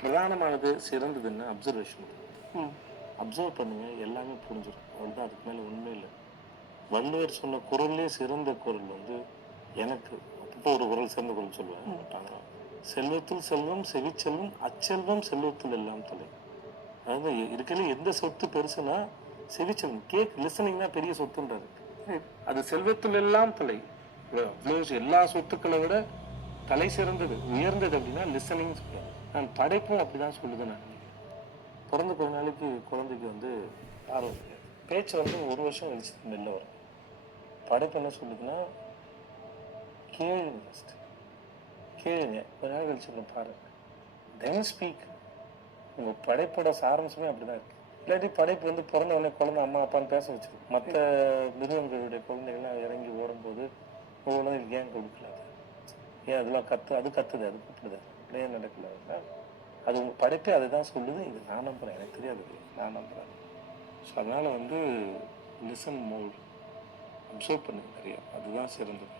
பிரதானமானது சிறந்ததுன்னா observation. Observe பண்ணுங்க, எல்லாமே புரிஞ்சிடும். அவ்வளோதான், அதுக்கு மேலே ஒன்றுமே இல்லை. வள்ளுவர் சொன்ன குரல்லே சிறந்த குரல் வந்து எனக்கு அப்பப்போ ஒரு குரல் சிறந்த குரல் சொல்லுவேன். செல்வத்தில் செல்வம் செவிச்செல்வம் அச்செல்வம் செல்வத்தில் எல்லாம் தலை. அதாவது இருக்கிறதுல எந்த சொத்து பெருசுன்னா செவிச்செல்வம், லிசனிங் தான் பெரிய சொத்துன்றாரு. அது செல்வத்தில் எல்லாம் தலை. எல்லா சொத்துக்களை விட தலை சிறந்தது உயர்ந்தது அப்படின்னா லிசனிங் சொல்லுவேன். நான் படைப்பும் அப்படிதான் சொல்லுது. நான் பிறந்த கொஞ்ச நாளைக்கு குழந்தைக்கு வந்து ஆர்வம் கிடையாது, பேச்சு வந்து 1 வருஷம் கழிச்சு மெல்ல வரும். படைப்பு என்ன சொல்லுதுன்னா கேளுங்க, ஃபஸ்ட்டு கேளுங்க, கொஞ்ச நாள் கழிச்சு பாருங்க, தென் ஸ்பீக். உங்கள் படைப்போட சாராம்சமே அப்படிதான் இருக்கு. இல்லாட்டி படைப்பு வந்து பிறந்த உடனே குழந்தை அம்மா அப்பான்னு பேச வச்சிருக்கு. மற்ற மிருகங்களுடைய குழந்தைகள்லாம் இறங்கி ஓடும்போது குழந்தைகளுக்கு ஏன் கொடுக்கல, ஏன் அதெல்லாம் அது கத்துது, அது கூப்பிடுது, அப்படியே நடக்கல. அது உங்கள் படைப்பே அதை தான் சொல்லுது. இது நான் நம்புகிறேன், எனக்கு தெரியாது, நான் நம்புகிறேன். ஸோ அதனால் வந்து லிசன் மோர், அப்சர்வ் பண்ணுங்க நிறைய, அதுதான் சிறந்தது.